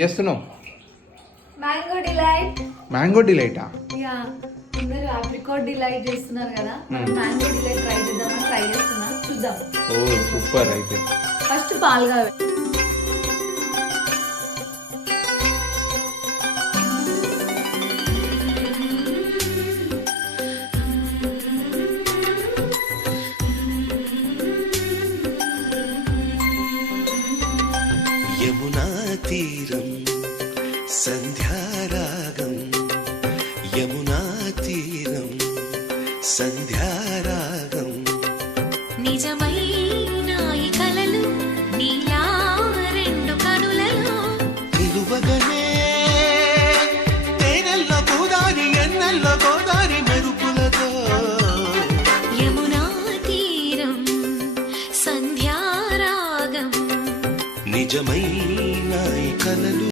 చేస్తున్నావు mango delight. Mango డిలైటా? Yeah, అందరూ apricot delight చేస్తున్నారు కదా, మ్యాంగో డిలైట్ ట్రై చేద్దామని ట్రై చేస్తున్నా, చూద్దాం. ఓ సూపర్. అయితే ఫస్ట్ పాలు కావాలి. యమునా తీరం సంధ్యారాగం యమునా